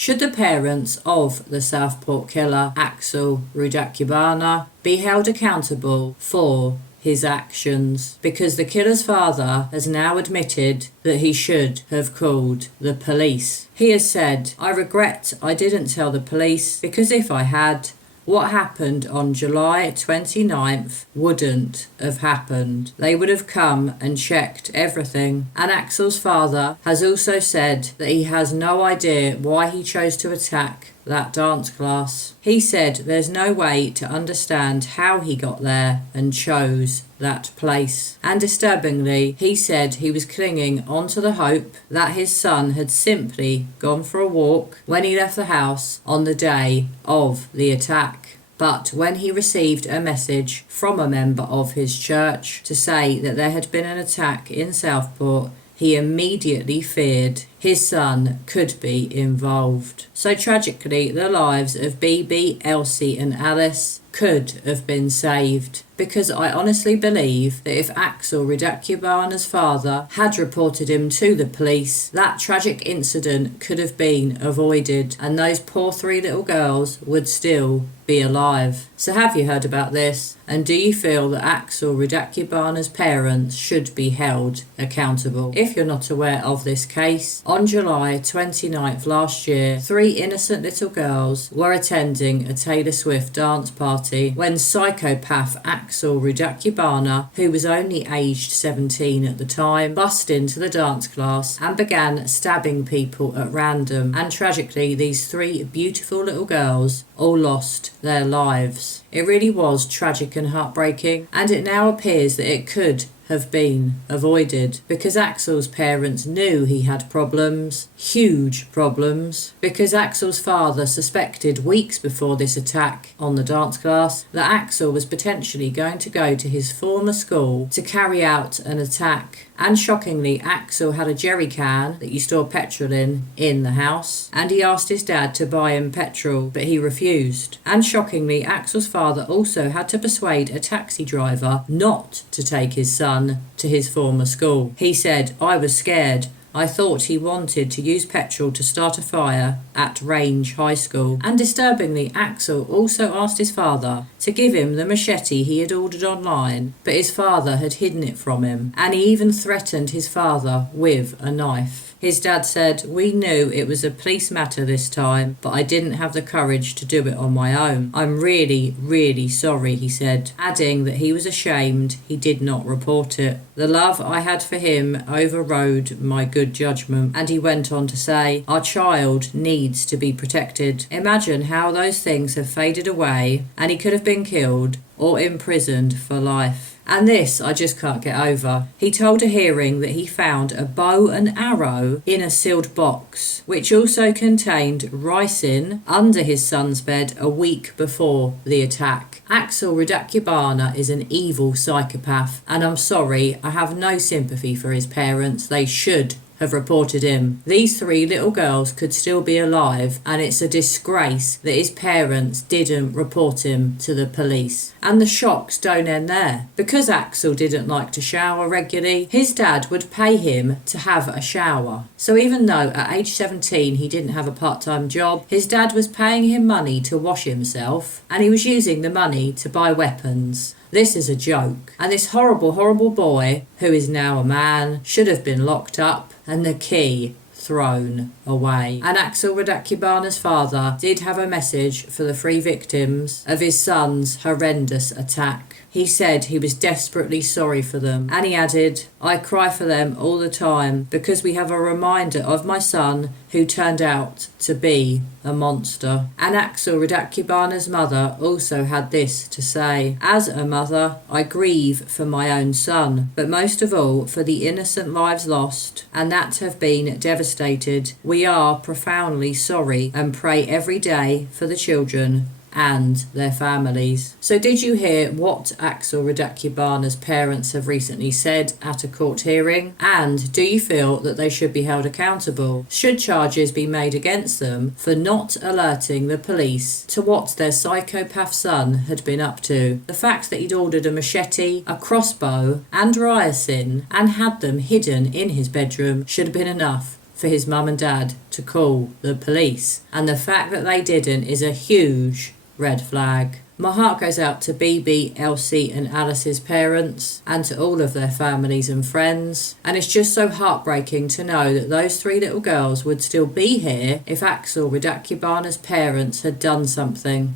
Should the parents of the Southport killer, Axel Rudakubana, be held accountable for his actions? Because the killer's father has now admitted that he should have called the police. He has said, "I regret I didn't tell the police, because if I had, what happened on July 29th wouldn't have happened. They would have come and checked everything." And Axel's father has also said that he has no idea why he chose to attack that dance class. He said there's no way to understand how he got there and chose that place. And disturbingly, he said he was clinging onto the hope that his son had simply gone for a walk when he left the house on the day of the attack. But when he received a message from a member of his church to say that there had been an attack in Southport, he immediately feared his son could be involved. So tragically, the lives of BB, Elsie and Alice could have been saved, because I honestly believe that if Axel Rudakubana's father had reported him to the police, that tragic incident could have been avoided and those poor 3 little girls would still be alive. So have you heard about this? And do you feel that Axel Rudakubana's parents should be held accountable? If you're not aware of this case, on July 29th last year, 3 innocent little girls were attending a Taylor Swift dance party when psychopath Axel Rudakubana, who was only aged 17 at the time, bust into the dance class and began stabbing people at random. And tragically, these 3 beautiful little girls all lost their lives. It really was tragic and heartbreaking, and it now appears that it could have been avoided because Axel's parents knew he had problems, huge problems, because Axel's father suspected weeks before this attack on the dance class that Axel was potentially going to go to his former school to carry out an attack. And shockingly, Axel had a jerry can that you store petrol in the house, and he asked his dad to buy him petrol, but he refused. And shockingly, Axel's father also had to persuade a taxi driver not to take his son to his former school. He said, "I was scared. I thought he wanted to use petrol to start a fire at Range High School." And disturbingly, Axel also asked his father to give him the machete he had ordered online, but his father had hidden it from him, and he even threatened his father with a knife. His dad said, "We knew it was a police matter this time, but I didn't have the courage to do it on my own. I'm really, really sorry," he said, adding that he was ashamed he did not report it. "The love I had for him overrode my good judgment." And he went on to say, "Our child needs to be protected." Imagine how those things have faded away, and he could have been killed or imprisoned for life. And this I just can't get over. He told a hearing that he found a bow and arrow in a sealed box, which also contained ricin under his son's bed a week before the attack. Axel Rudakubana is an evil psychopath, and I'm sorry, I have no sympathy for his parents. They should have reported him. These 3 little girls could still be alive, and it's a disgrace that his parents didn't report him to the police. And the shocks don't end there. Because Axel didn't like to shower regularly, his dad would pay him to have a shower. So even though at age 17 he didn't have a part-time job, his dad was paying him money to wash himself, and he was using the money to buy weapons. This is a joke. And this horrible, horrible boy, who is now a man, should have been locked up and the key thrown away. And Axel Rudakubana's father did have a message for the 3 victims of his son's horrendous attack. He said he was desperately sorry for them, and he added, "I cry for them all the time because we have a reminder of my son who turned out to be a monster." And Axel Rudakubana's mother also had this to say, "As a mother, I grieve for my own son, but most of all for the innocent lives lost and that have been devastated. We are profoundly sorry and pray every day for the children and their families." So did you hear what Axel Rudakubana's parents have recently said at a court hearing? And do you feel that they should be held accountable? Should charges be made against them for not alerting the police to what their psychopath son had been up to? The fact that he'd ordered a machete, a crossbow and ricin and had them hidden in his bedroom should have been enough for his mum and dad to call the police. And the fact that they didn't is a huge red flag. My heart goes out to BB, Elsie and Alice's parents and to all of their families and friends. And it's just so heartbreaking to know that those 3 little girls would still be here if Axel Rudakubana's parents had done something.